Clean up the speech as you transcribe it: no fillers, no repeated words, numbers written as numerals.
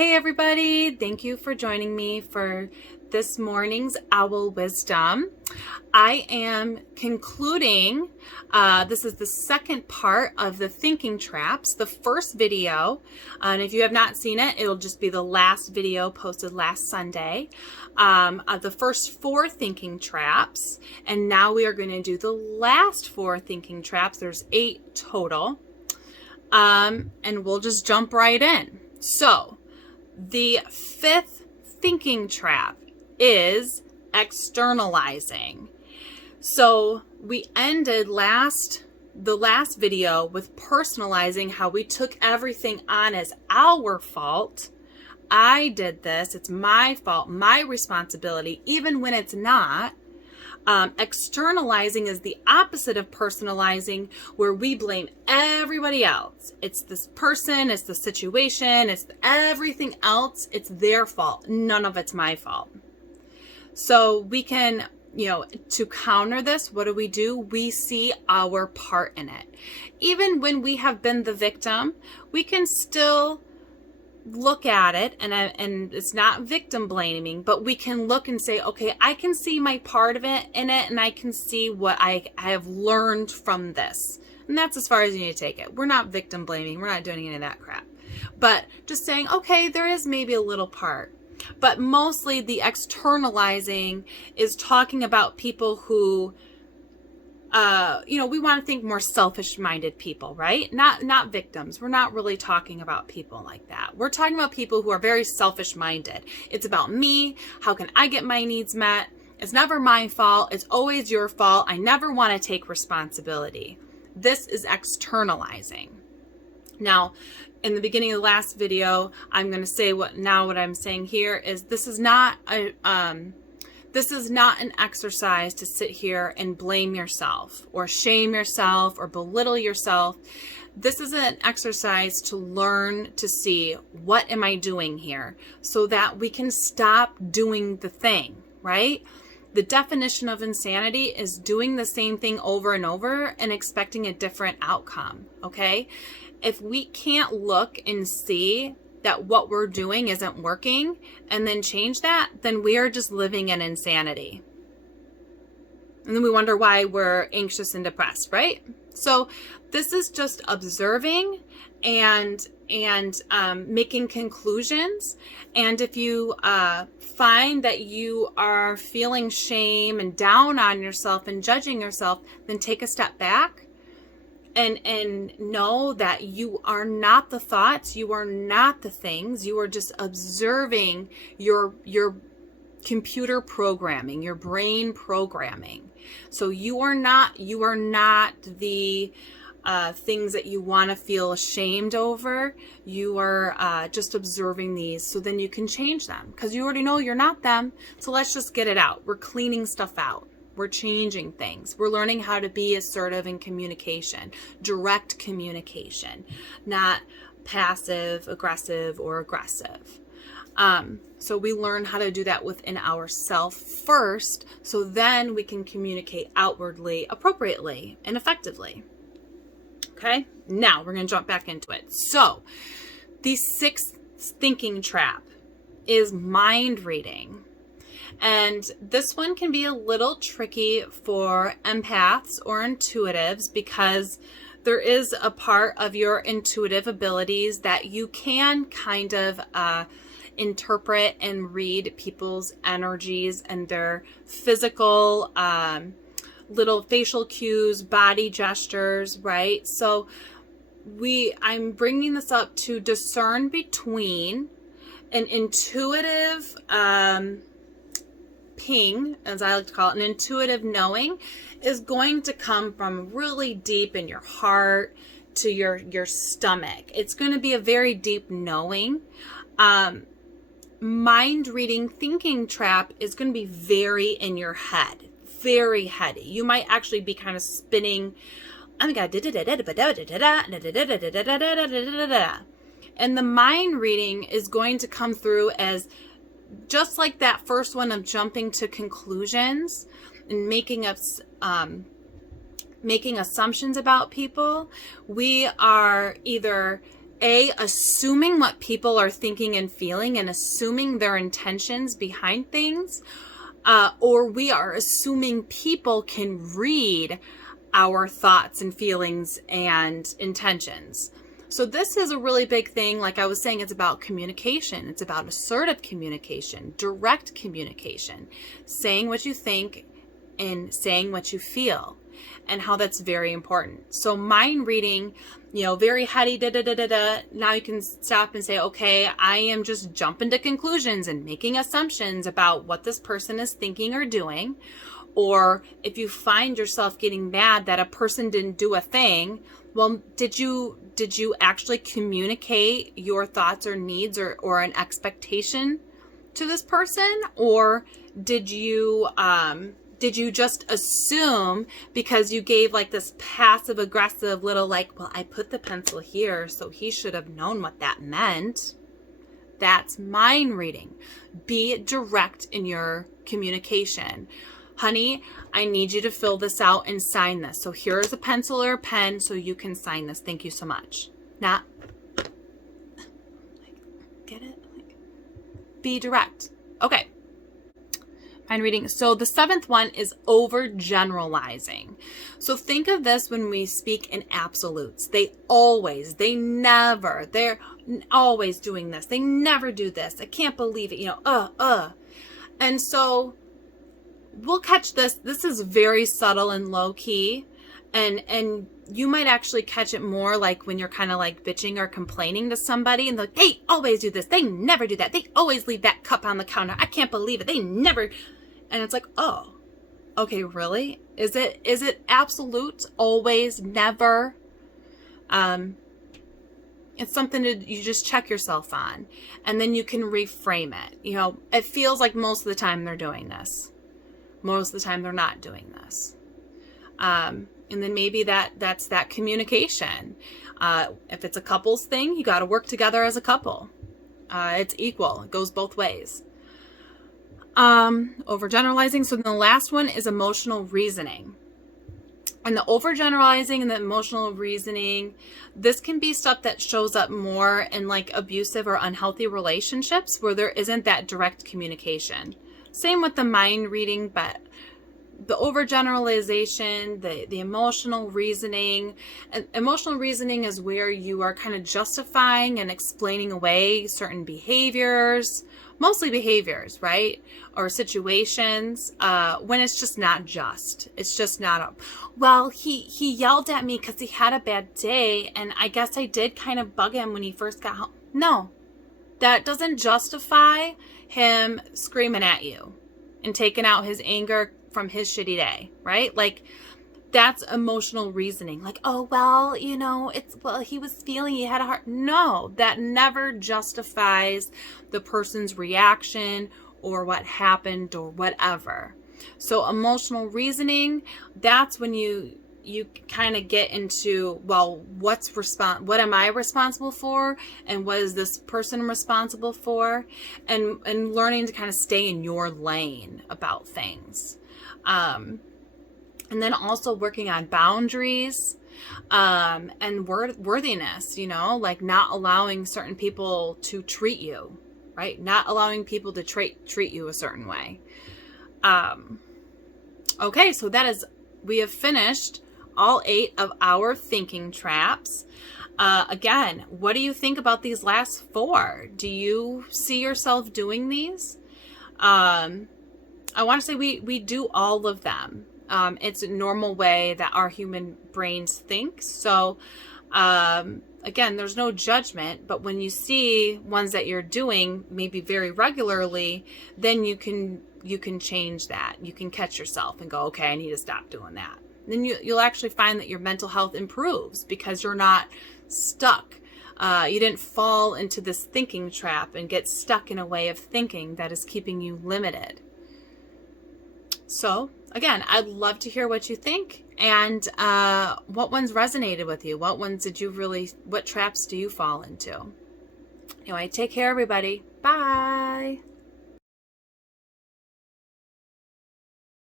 Hey everybody, thank you for joining me for this morning's Owl Wisdom. I am concluding, this is the second part of the thinking traps, the first video, and if you have not seen it, it'll just be the last video posted last Sunday, the first 4 thinking traps, and now we are going to do the last 4 thinking traps. There's 8 total, and we'll just jump right in. So, the 5th thinking trap is externalizing. So we ended the last video with personalizing, how we took everything on as our fault. I did this, it's my fault, my responsibility, even when it's not. Externalizing is the opposite of personalizing, where we blame everybody else. It's this person, it's the situation, it's everything else. It's their fault. None of it's my fault. So we can, to counter this, what do? We see our part in it. Even when we have been the victim, we can still look at it, and it's not victim blaming, but we can look and say, okay, I can see my part of it in it, and I can see what I have learned from this. And that's as far as you need to take it. We're not victim blaming. We're not doing any of that crap. But just saying, okay, there is maybe a little part. But mostly the externalizing is talking about people who, we want to think more selfish-minded people, right? Not victims. We're not really talking about people like that. We're talking about people who are very selfish-minded. It's about me. How can I get my needs met? It's never my fault. It's always your fault. I never want to take responsibility. This is externalizing. Now, in the beginning of the last video, I'm going to say what I'm saying here is this is not an exercise to sit here and blame yourself or shame yourself or belittle yourself. This is an exercise to learn to see, what am I doing here, so that we can stop doing the thing, right? The definition of insanity is doing the same thing over and over and expecting a different outcome, okay? If we can't look and see that what we're doing isn't working and then change that, then we are just living in insanity. And then we wonder why we're anxious and depressed, right? So this is just observing and making conclusions. And if you find that you are feeling shame and down on yourself and judging yourself, then take a step back and know that you are not the thoughts, you are not the things, you are just observing your computer programming, your brain programming. So you are not the things that you want to feel ashamed over. You are just observing these, so then you can change them, because you already know you're not them. So let's just get it out. We're cleaning stuff out. We're changing things. We're learning how to be assertive in communication, direct communication, not passive, aggressive, or aggressive. So we learn how to do that within ourselves first, so then we can communicate outwardly, appropriately, and effectively. Okay, now we're going to jump back into it. So the 6th thinking trap is mind reading. And this one can be a little tricky for empaths or intuitives, because there is a part of your intuitive abilities that you can kind of interpret and read people's energies and their physical little facial cues, body gestures, right? So I'm bringing this up to discern between an intuitive ping, as I like to call it, an intuitive knowing, is going to come from really deep in your heart to your stomach. It's going to be a very deep knowing. Mind reading thinking trap is going to be very in your head, very heady. You might actually be kind of spinning. And the mind reading is going to come through as just like that first one of jumping to conclusions and making assumptions about people. We are either assuming what people are thinking and feeling and assuming their intentions behind things, or we are assuming people can read our thoughts and feelings and intentions. So this is a really big thing. Like I was saying, it's about communication. It's about assertive communication, direct communication, saying what you think and saying what you feel, and how that's very important. So mind reading, very heady, now you can stop and say, okay, I am just jumping to conclusions and making assumptions about what this person is thinking or doing. Or if you find yourself getting mad that a person didn't do a thing, well, did you actually communicate your thoughts or needs or an expectation to this person? Or did you just assume because you gave like this passive aggressive little like, well, I put the pencil here, so he should have known what that meant? That's mind reading. Be direct in your communication. Honey, I need you to fill this out and sign this. So here's a pencil or a pen so you can sign this. Thank you so much. Not, get it? Be direct. Okay. Mind reading. So the 7th one is overgeneralizing. So think of this when we speak in absolutes. They're always doing this. They never do this. I can't believe it. And so we'll catch this. This is very subtle and low key. And you might actually catch it more like when you're kind of like bitching or complaining to somebody and they're like, they always do this. They never do that. They always leave that cup on the counter. I can't believe it. They never. And it's like, oh, okay, really? Is it absolute? Always, never? It's something you just check yourself on, and then you can reframe it. It feels like most of the time they're doing this. Most of the time they're not doing this. And then maybe that's that communication. If it's a couples thing, you got to work together as a couple. It's equal. It goes both ways. Overgeneralizing. So then the last one is emotional reasoning. And the overgeneralizing and the emotional reasoning, this can be stuff that shows up more in like abusive or unhealthy relationships where there isn't that direct communication. Same with the mind reading, but the overgeneralization, the emotional reasoning. Emotional reasoning is where you are kind of justifying and explaining away certain behaviors, mostly behaviors, right? Or situations, when it's just not just. It's just not well, he yelled at me because he had a bad day, and I guess I did kind of bug him when he first got home. No, that doesn't justify him screaming at you and taking out his anger from his shitty day, right? Like, that's emotional reasoning. Like, oh, well, he was feeling he had a heart. No, that never justifies the person's reaction or what happened or whatever. So emotional reasoning, that's when you kind of get into, well, what am I responsible for? And what is this person responsible for? And learning to kind of stay in your lane about things. And then also working on boundaries, and worthiness, like not allowing certain people to treat you, right? Not allowing people to treat you a certain way. Okay, so we have finished all 8 of our thinking traps. Again, what do you think about these last 4? Do you see yourself doing these? I want to say we do all of them. It's a normal way that our human brains think. So, again, there's no judgment, but when you see ones that you're doing maybe very regularly, then you can change that. You can catch yourself and go, okay, I need to stop doing that. Then you'll actually find that your mental health improves because you're not stuck. You didn't fall into this thinking trap and get stuck in a way of thinking that is keeping you limited. So again, I'd love to hear what you think and what ones resonated with you. What traps do you fall into? Anyway, take care, everybody. Bye.